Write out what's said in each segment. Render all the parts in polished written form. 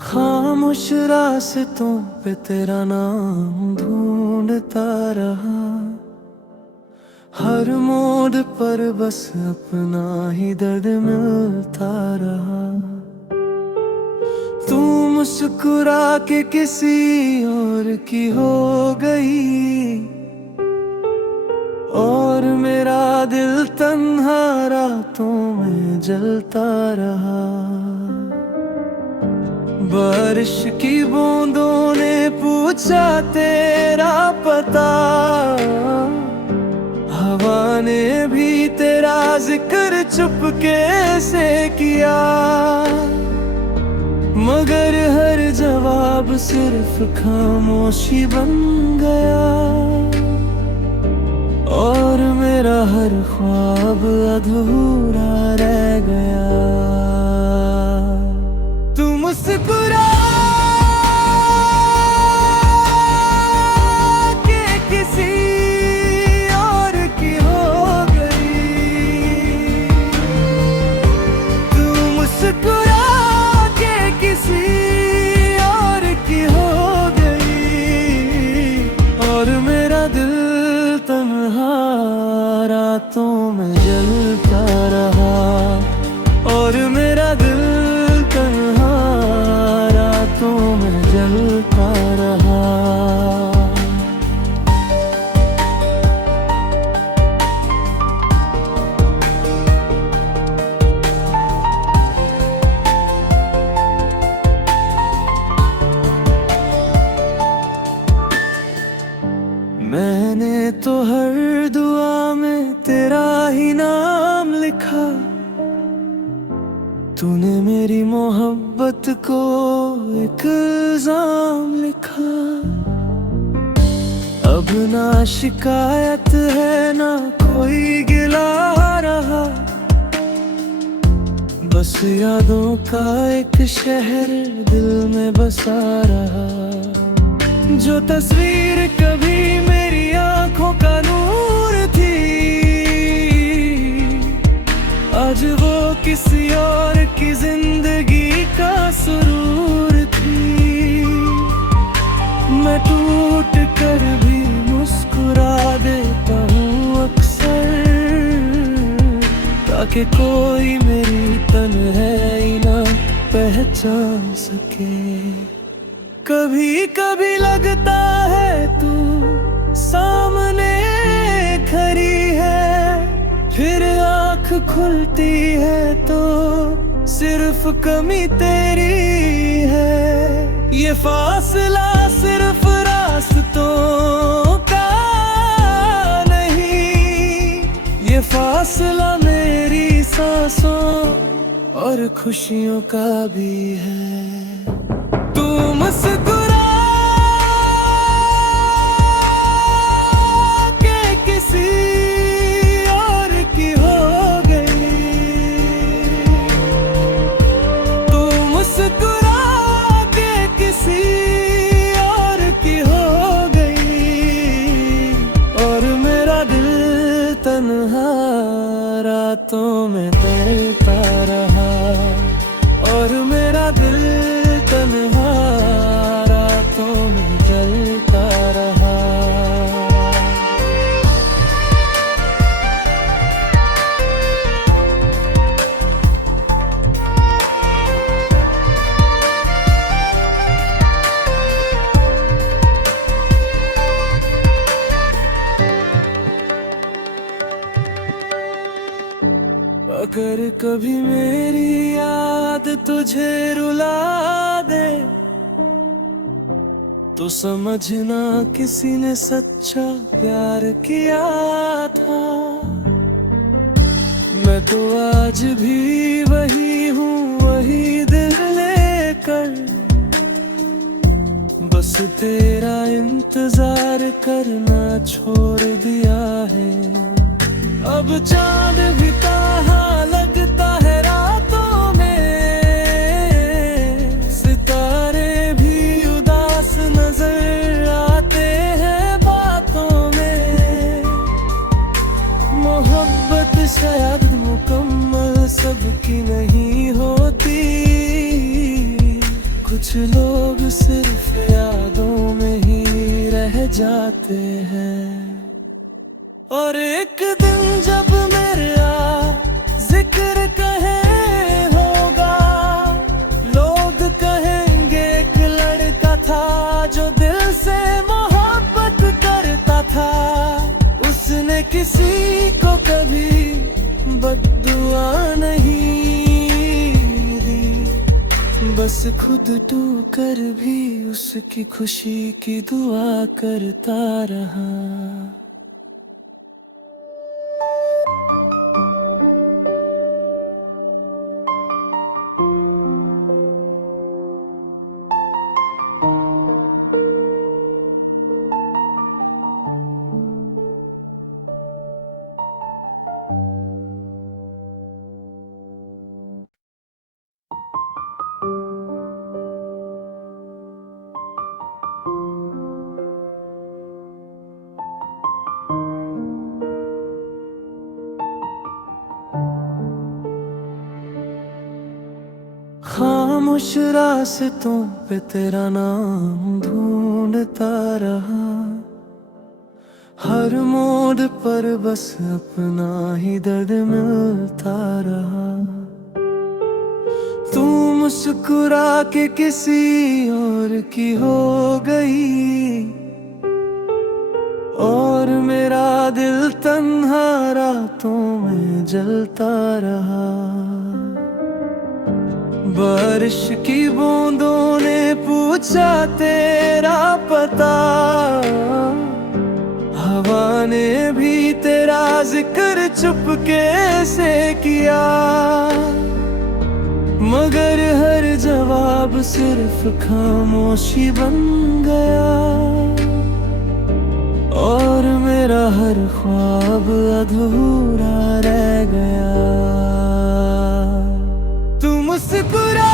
खामोश रास्तों पे तेरा नाम ढूंढता रहा। हर मोड़ पर बस अपना ही दर्द मिलता रहा। तू मुस्कुरा के किसी और की हो गई और मेरा दिल तन्हा रातों में जलता रहा। बारिश की बूंदों ने पूछा तेरा पता, हवा ने भी तेरा जिक्र चुपके से किया, मगर हर जवाब सिर्फ खामोशी बन गया और मेरा हर ख्वाब अधूरा रह गया। तू मुस्कुरा के किसी और की हो गई। तू मुस्कुरा के किसी और की हो गई और मेरा दिल तन्हा रातों में जलता रहा और मेरा दिल तन्हा रातों में जलता रहा। मैंने तो हर दुआ में तेरा ही नाम लिखा, तूने मेरी मोहब्बत को एक इल्जाम लिखा। अब ना शिकायत है ना कोई गिला रहा, बस यादों का एक शहर दिल में बसा रहा। जो तस्वीर कभी मेरी आंखों का नूर थी, आज वो किसी और की जिंदगी का सुरूर थी। मैं टूट कर भी मुस्कुरा देता हूँ अक्सर, ताकि कोई मेरी तन्हाई ना पहचान सके। कभी कभी लगता है तू सामने खड़ी है, फिर आँख खुलती है तो सिर्फ कमी तेरी है। ये फासला सिर्फ रास्तों का नहीं, ये फासला मेरी सांसों और खुशियों का भी है। तू मुस्कुरा के किसी और की हो गई। तू मुस्कुरा के किसी और की हो गई और मेरा दिल तन्हा रातों में तड़पता रहा और मेरा दिल तन्हा रातों में जलता रहा। अगर कभी मेरी याद तुझे रुला दे तो समझना किसी ने सच्चा प्यार किया था। मैं तो आज भी वही हूँ, वही दिल लेकर, बस तेरा इंतजार करना छोड़ दिया है। अब चांद भी कहाँ लगता है रातों में, सितारे भी उदास नजर आते हैं बातों में। मोहब्बत शायद मुकम्मल सबकी नहीं होती, कुछ कुछ लोग सिर्फ यादों में ही रह जाते हैं। और एक दिन जब मेरा जिक्र कहे होगा, लोग कहेंगे एक लड़का था जो दिल से मोहब्बत करता था। उसने किसी को कभी बद्दुआ नहीं दी, बस खुद टूकर भी उसकी खुशी की दुआ करता रहा। खामोश रास्तों पे तेरा नाम ढूंढता रहा, हर मोड़ पर बस अपना ही दर्द मिलता रहा। तू मुस्कुरा के किसी और की हो गई, और मेरा दिल तन्हा रातों में जलता रहा। बारिश की बूंदों ने पूछा तेरा पता, हवा ने भी तेरा जिक्र चुपके से किया, मगर हर जवाब सिर्फ खामोशी बन गया। और मेरा हर ख्वाब अधूरा रह गया। तू मुस्कुरा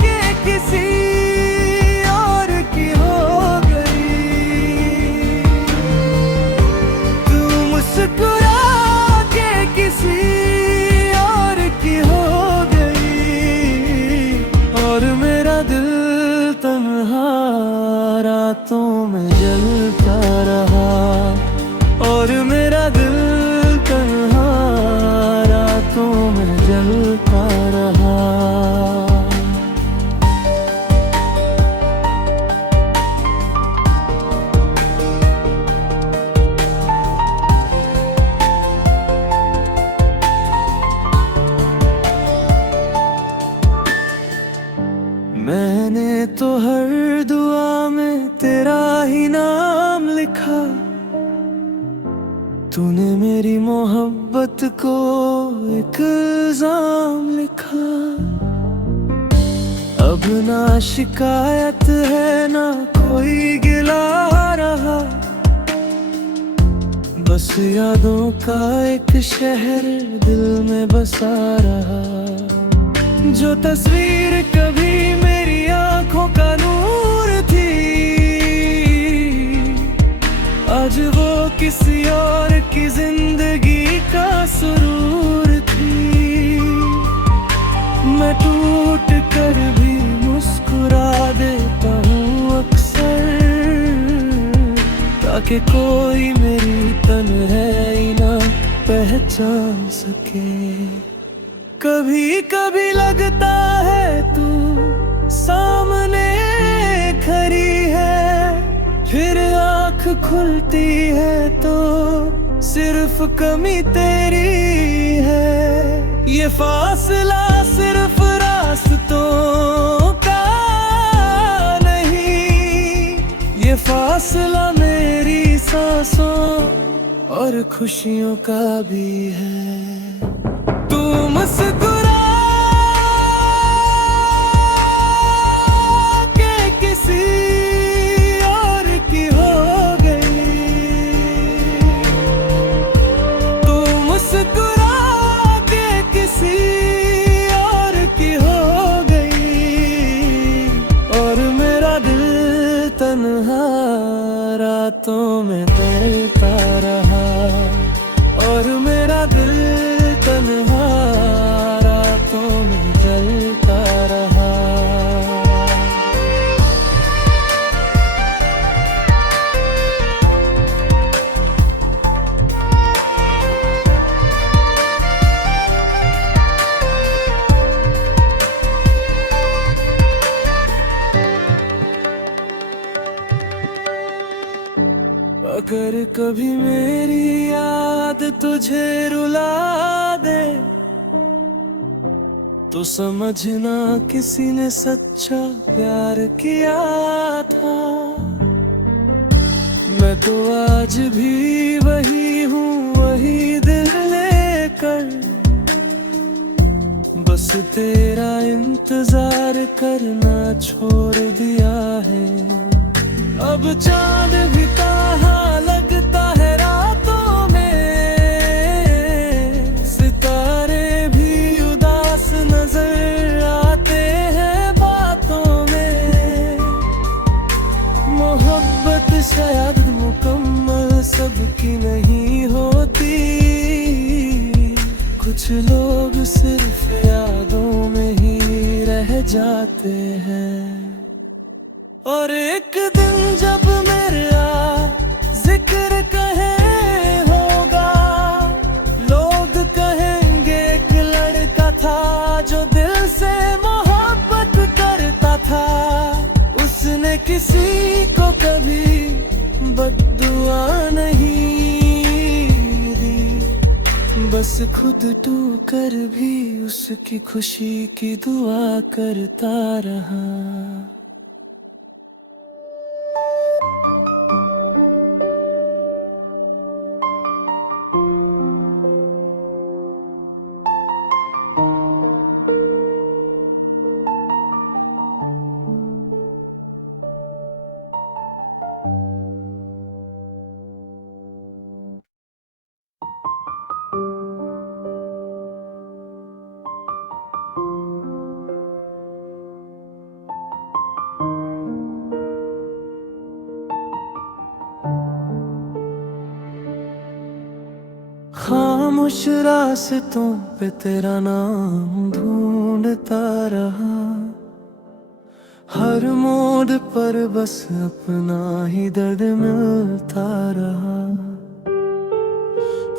के किसी और की हो गई, तू मुस्कुरा के किसी और की हो गई। और मेरा दिल तन्हा रातों में जलता रहा, और मेरा दिल तन्हा रातों में जलता रहा। मैंने तो हर दुआ में तेरा ही नाम लिखा, तूने मेरी मोहब्बत को एक इल्जाम लिखा। अब ना शिकायत है ना कोई गिला रहा, बस यादों का एक शहर दिल में बसा रहा। जो तस्वीर कभी मेरी आंखों का नूर थी, आज वो किसी और की जिंदगी का सुरूर थी। मैं टूट कर भी मुस्कुरा देता हूँ अक्सर, ताकि कोई मेरी तन्हाई ना पहचान सके। कभी कभी लगता है तू सामने खड़ी है, फिर आँख खुलती है तो सिर्फ कमी तेरी है। ये फासला सिर्फ रास्तों का नहीं, ये फासला मेरी सांसों और खुशियों का भी है। तू मुस्कुरा के किसी और की हो गई, तू मुस्कुरा के किसी और की हो गई। और मेरा दिल तन्हा रातों में तड़पता रहा, और मेरा दिल तन्हा रातों कभी मेरी याद तुझे रुला दे तो समझना किसी ने सच्चा प्यार किया था। मैं तो आज भी वही हूँ, वही दिल लेकर, बस तेरा इंतजार करना छोड़ दिया है। अब चांद भी कहाँ लगता है रातों में, सितारे भी उदास नजर आते हैं बातों में। मोहब्बत शायद मुकम्मल सबकी नहीं होती, कुछ लोग सिर्फ यादों में ही रह जाते हैं। और एक दिन जब मेरा जिक्र कहे होगा, लोग कहेंगे एक लड़का था जो दिल से मोहब्बत करता था। उसने किसी को कभी बद्दुआ नहीं दी, बस खुद टूट कर भी उसकी खुशी की दुआ करता रहा। खामोश रास्तों पे तेरा नाम ढूंढता रहा, हर मोड़ पर बस अपना ही दर्द मिलता रहा।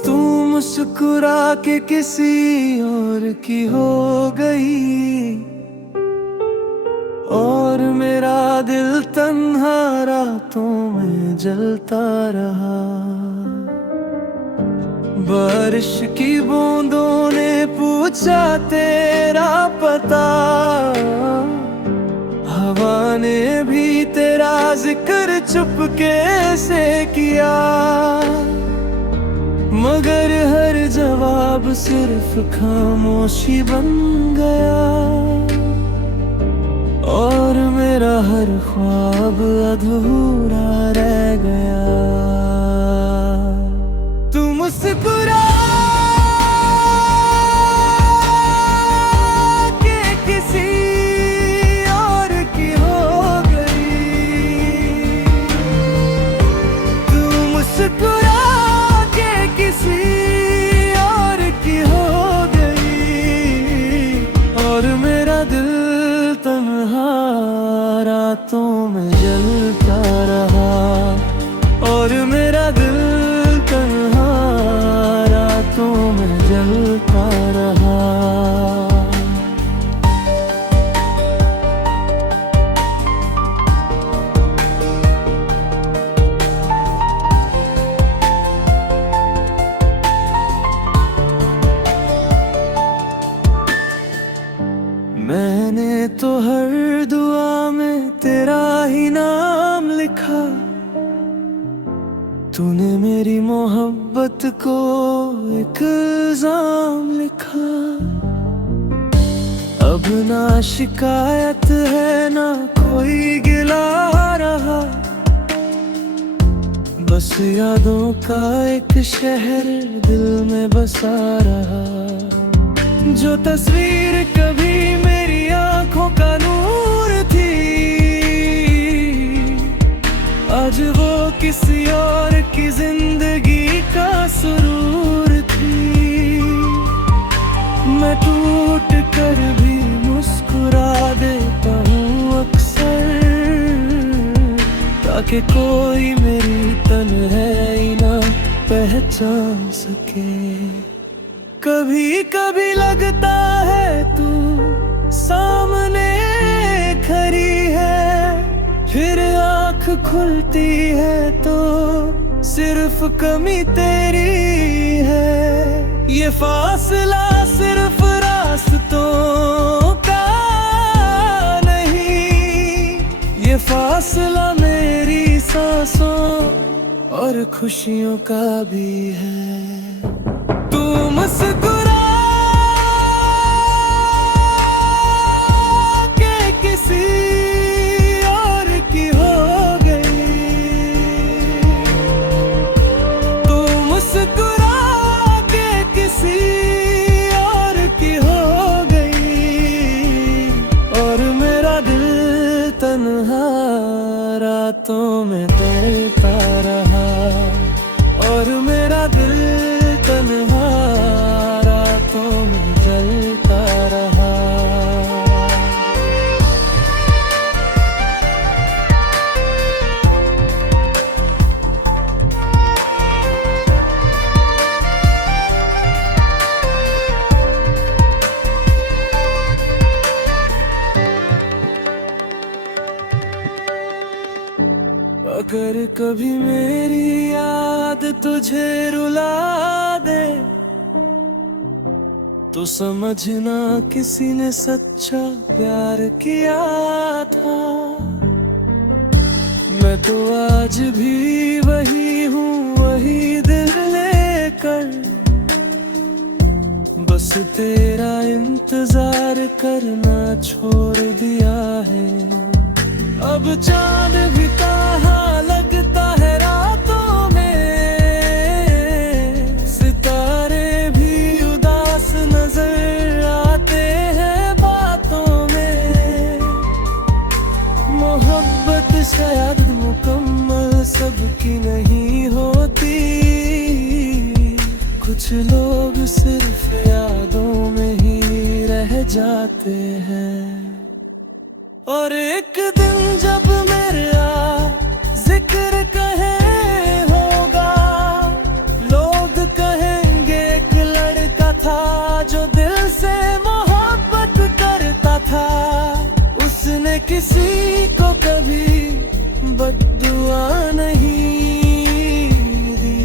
तू मुस्कुरा के किसी और की हो गई, और मेरा दिल तन्हा रातों में जलता रहा। बारिश की बूंदों ने पूछा तेरा पता, हवा ने भी तेरा जिक्र चुपके से किया, मगर हर जवाब सिर्फ खामोशी बन गया। और मेरा हर ख्वाब अधूरा रह गया। तू मुस्कुरा के किसी और की हो गई, तू मुस्कुरा के किसी और की हो गई, और मेरा दिल तन्हा रातों में जलता रहा। और मेरा दिल तन्हा रातों में जलता रहा। मैंने तो हर दुआ में तेरा ही नाम लिखा, तूने मेरी मोहब्बत को एक इल्जाम लिखा। अब ना शिकायत है ना कोई गिला रहा, बस यादों का एक शहर दिल में बसा रहा। जो तस्वीर कभी मेरी आंखों का नूर थी, आज वो किसी और की जिंदगी का सुरूर थी। मैं टूट कर भी मुस्कुरा देता हूँ अक्सर, ताकि कोई मेरी तन्हाई ना पहचान सके। कभी कभी लगता है तू सामने खड़ी है, फिर आँख खुलती है तो सिर्फ कमी तेरी है। ये फासला सिर्फ रास्तों का नहीं, ये फासला मेरी सांसों और खुशियों का भी है। तू मुस्कुरा के किसी और की हो गई, तू मुस्कुरा के किसी और की हो गई, और मेरा दिल तन्हा रातों में डरता रहा, और मेरा दिल तन्हा रातों में जलता रहा। अगर कभी मेरी याद तुझे रुला दे, तो समझना किसी ने सच्चा प्यार किया था। मैं तो आज भी वही हूँ, वही दिल लेकर, बस तेरा इंतजार करना छोड़ दिया है। अब चांद भी कहाँ लगता है रातों में, सितारे भी उदास नजर आते हैं बातों में। मोहब्बत शायद मुकम्मल सबकी नहीं होती, कुछ लोग सिर्फ यादों में ही रह जाते हैं। और एक दिन जब मेरा जिक्र कहे होगा, लोग कहेंगे एक लड़का था जो दिल से मोहब्बत करता था। उसने किसी को कभी बद्दुआ नहीं दी,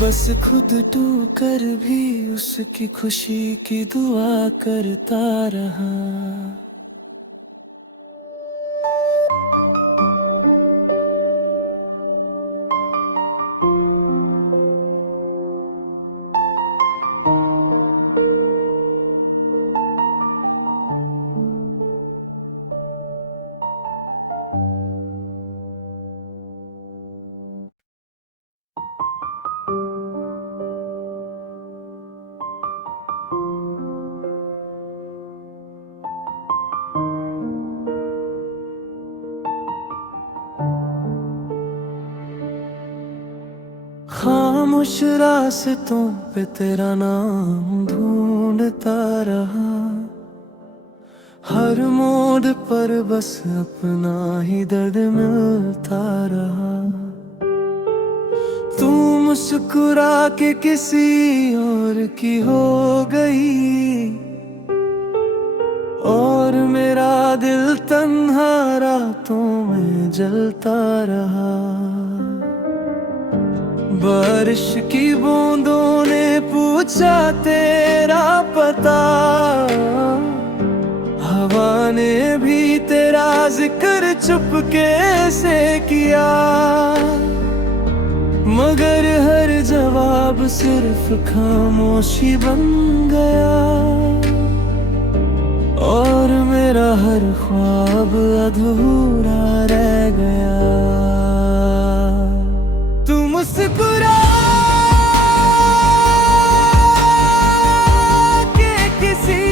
बस खुद टूट कर भी उसकी खुशी की दुआ करता रहा। खामोश रास्तों पे तेरा नाम ढूंढता रहा, हर मोड़ पर बस अपना ही दर्द मिलता रहा। तू मुस्कुरा के किसी और की हो गई, और मेरा दिल तन्हा रातों में जलता रहा। बारिश की बूंदों ने पूछा तेरा पता, हवा ने भी तेरा जिक्र चुपके से किया, मगर हर जवाब सिर्फ खामोशी बन गया, और मेरा हर ख्वाब अधूरा रह गया। तू मुस्कुरा के किसी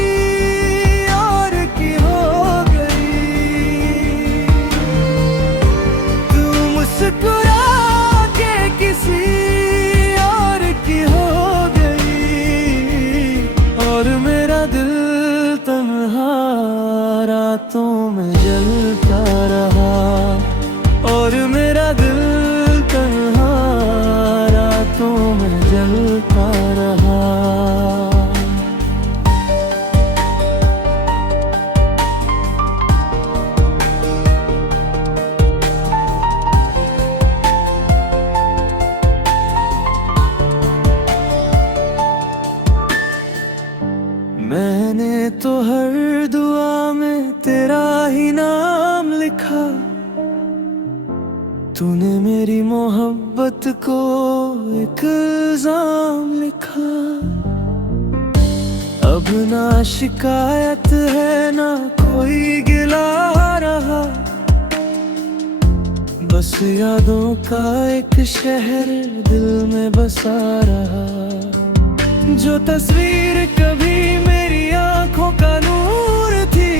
और की हो गई, तू मुस्कुरा के किसी और की हो गई, और मेरा दिल तन्हा रातों में जलता रहा, और मेरा दिल तन्हा रातों में जलता रहा। मैंने तो हर दुआ में तेरा ही नाम लिखा, तूने मेरी मोहब्बत को एक इल्जाम लिखा। अब ना शिकायत है ना कोई गिला रहा, बस यादों का एक शहर दिल में बसा रहा। जो तस्वीर कभी मेरी आंखों का नूर थी,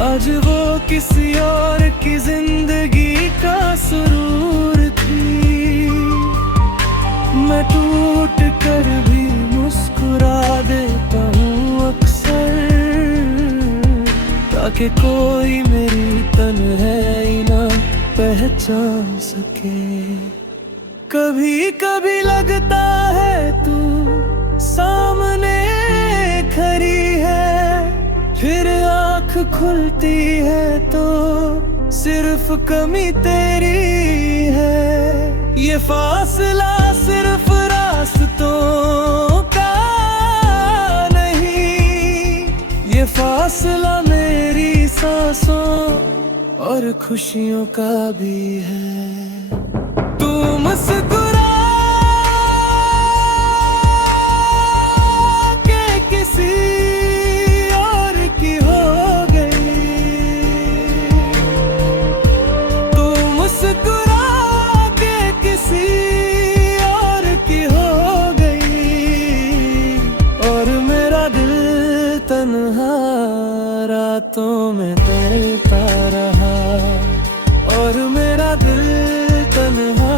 आज वो किसी और की जिंदगी का सुरूर थी। मैं टूट कर भी मुस्कुरा देता हूँ अक्सर, ताकि कोई मेरी तन्हाई ना पहचान सके। कभी कभी लगता है तू सामने खड़ी है, फिर आँख खुलती है तो सिर्फ कमी तेरी है। ये फासला सिर्फ रास्तों का नहीं, ये फासला मेरी सांसों और खुशियों का भी है। तू मुस्कुरा के किसी और की हो गई, तू मुस्कुरा के किसी और की हो गई, और मेरा दिल तन्हा रातों में डरता रहा, और मेरा दिल तन्हा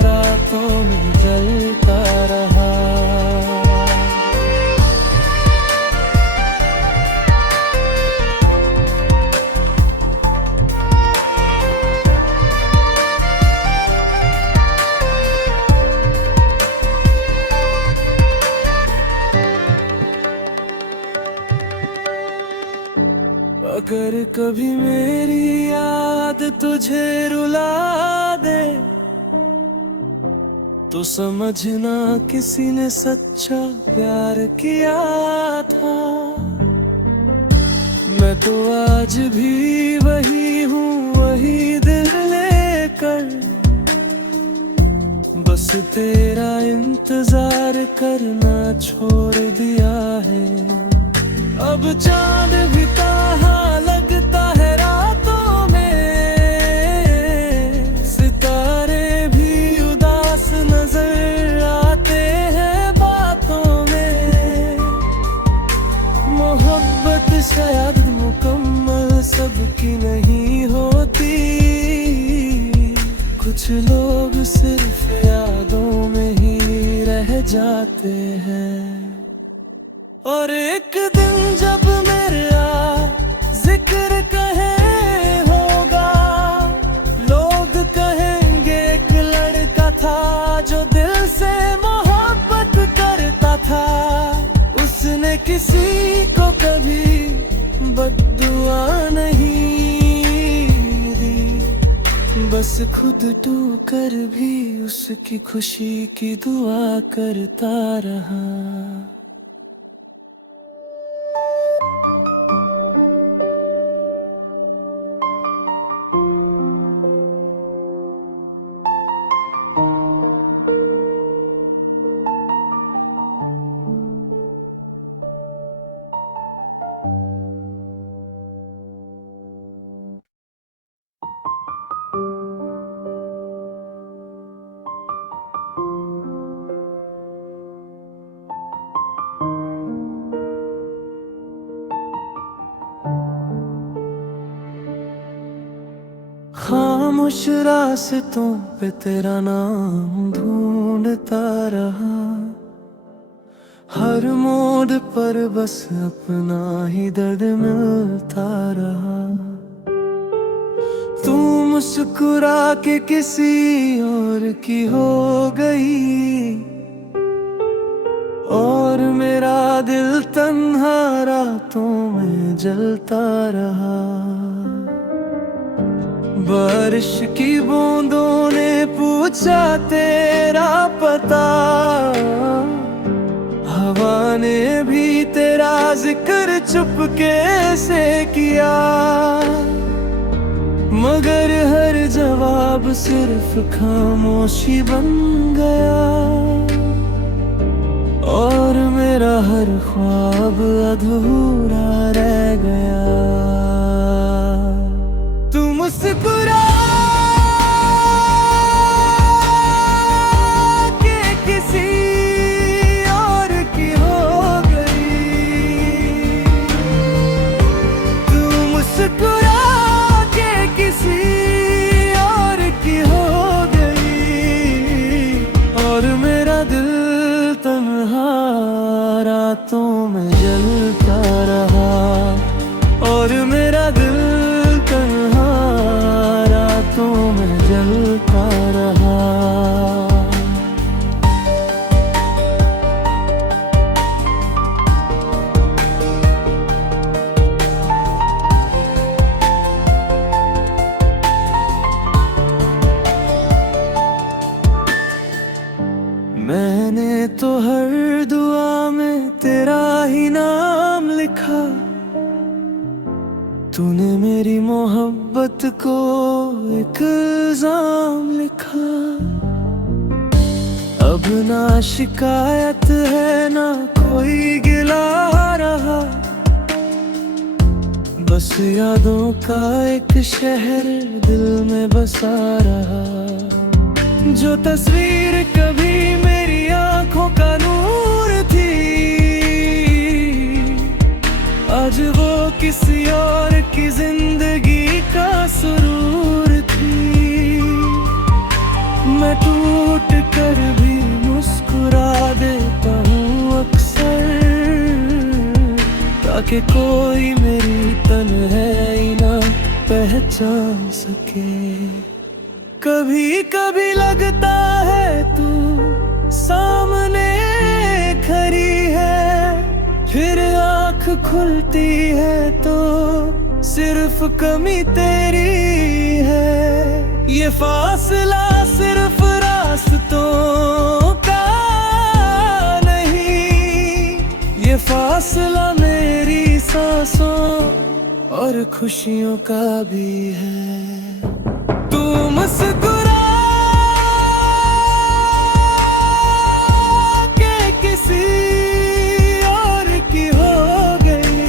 रातों में जलता रहा। अगर कभी मेरी याद तुझे रुला दे, तो समझना किसी ने सच्चा प्यार किया था। मैं तो आज भी वही हूँ, वही दिल लेकर, बस तेरा इंतजार करना छोड़ दिया है। अब चांद भी कहाँ लगता है रातों में, सितारे भी उदास नजर आते हैं बातों में। मोहब्बत शायद मुकम्मल सबकी नहीं होती, कुछ लोग सिर्फ यादों में ही रह जाते हैं। और एक दिन जब मेरा जिक्र कहे होगा, लोग कहेंगे एक लड़का था जो दिल से मोहब्बत करता था। उसने किसी को कभी बद्दुआ नहीं दी, बस खुद टूकर भी उसकी खुशी की दुआ करता रहा। खामोश रास्तों पे तेरा नाम ढूंढता रहा, हर मोड़ पर बस अपना ही दर्द मिलता रहा। तू मुस्कुरा के किसी और की हो गई, और मेरा दिल तन्हा रातों में जलता रहा। बारिश की बूंदों ने पूछा तेरा पता, हवा ने भी तेरा जिक्र चुपके से किया, मगर हर जवाब सिर्फ खामोशी बन गया, और मेरा हर ख्वाब अधूरा रह गया। तू मुस्कुरा के किसी और की हो गई, तू मुस्कुरा के किसी और की हो गई, और मेरा दिल तन्हा रातों में जलता रहा, और मेरा दिल तन्हा रातों में जलता रहा। मैंने तो हर दुआ में तेरा ही नाम लिखा, तूने मेरी मोहब्बत को एक इल्जाम लिखा। अब ना शिकायत है ना कोई गिला रहा, बस यादों का एक शहर दिल में बसा रहा, जो तस्वीर कभी मेरी आंखों का नूर थी, आज वो किसी और की जिंदगी का सुरूर थी। मैं टूट कर भी मुस्कुरा देता हूँ अक्सर, ताकि कोई मेरी तन्हाई ना पहचान सके। कभी कभी लगता है तू सामने खड़ी है, फिर आँख खुलती है तो सिर्फ कमी तेरी है। ये फासला सिर्फ रास्तों का नहीं, ये फासला मेरी सांसों और खुशियों का भी है। तू मुस्कुरा के किसी और की हो गई,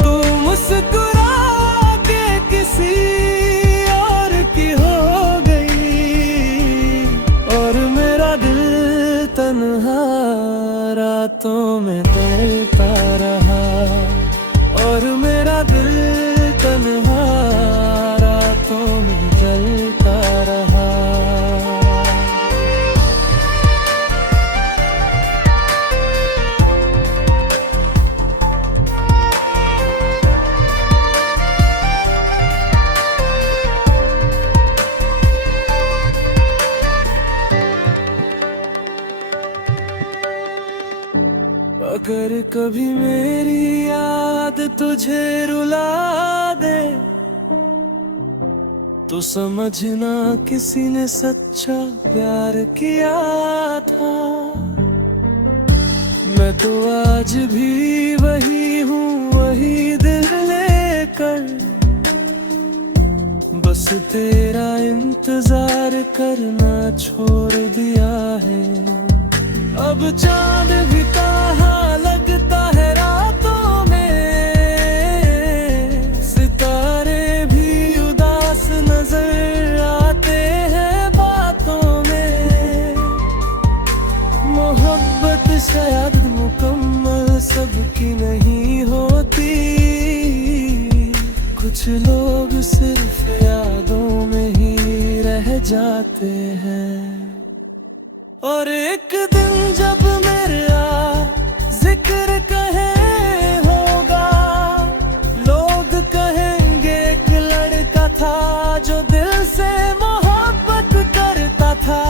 तू मुस्कुरा के किसी और की हो गई, और मेरा दिल तन्हा रातों में तड़पता रहा, और मेरा दिल तन्हा रातों में जलता रहा। अगर कभी मेरी याद तुझे रुला दे, तो समझना किसी ने सच्चा प्यार किया था। मैं तो आज भी वही हूँ, वही दिल लेकर, बस तेरा इंतजार करना छोड़ दिया है। अब चांद भी कहाँ लगता है रातों में, सितारे भी उदास नजर आते हैं बातों में। मोहब्बत शायद मुकम्मल सबकी नहीं होती, कुछ लोग सिर्फ यादों में ही रह जाते हैं। और एक दिन जब मेरा जिक्र कहे होगा, लोग कहेंगे एक लड़का था जो दिल से मोहब्बत करता था।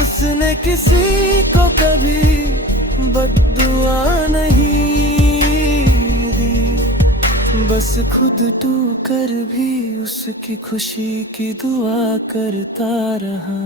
उसने किसी को कभी बद्दुआ नहीं दी, बस खुद टूट कर भी उसकी खुशी की दुआ करता रहा।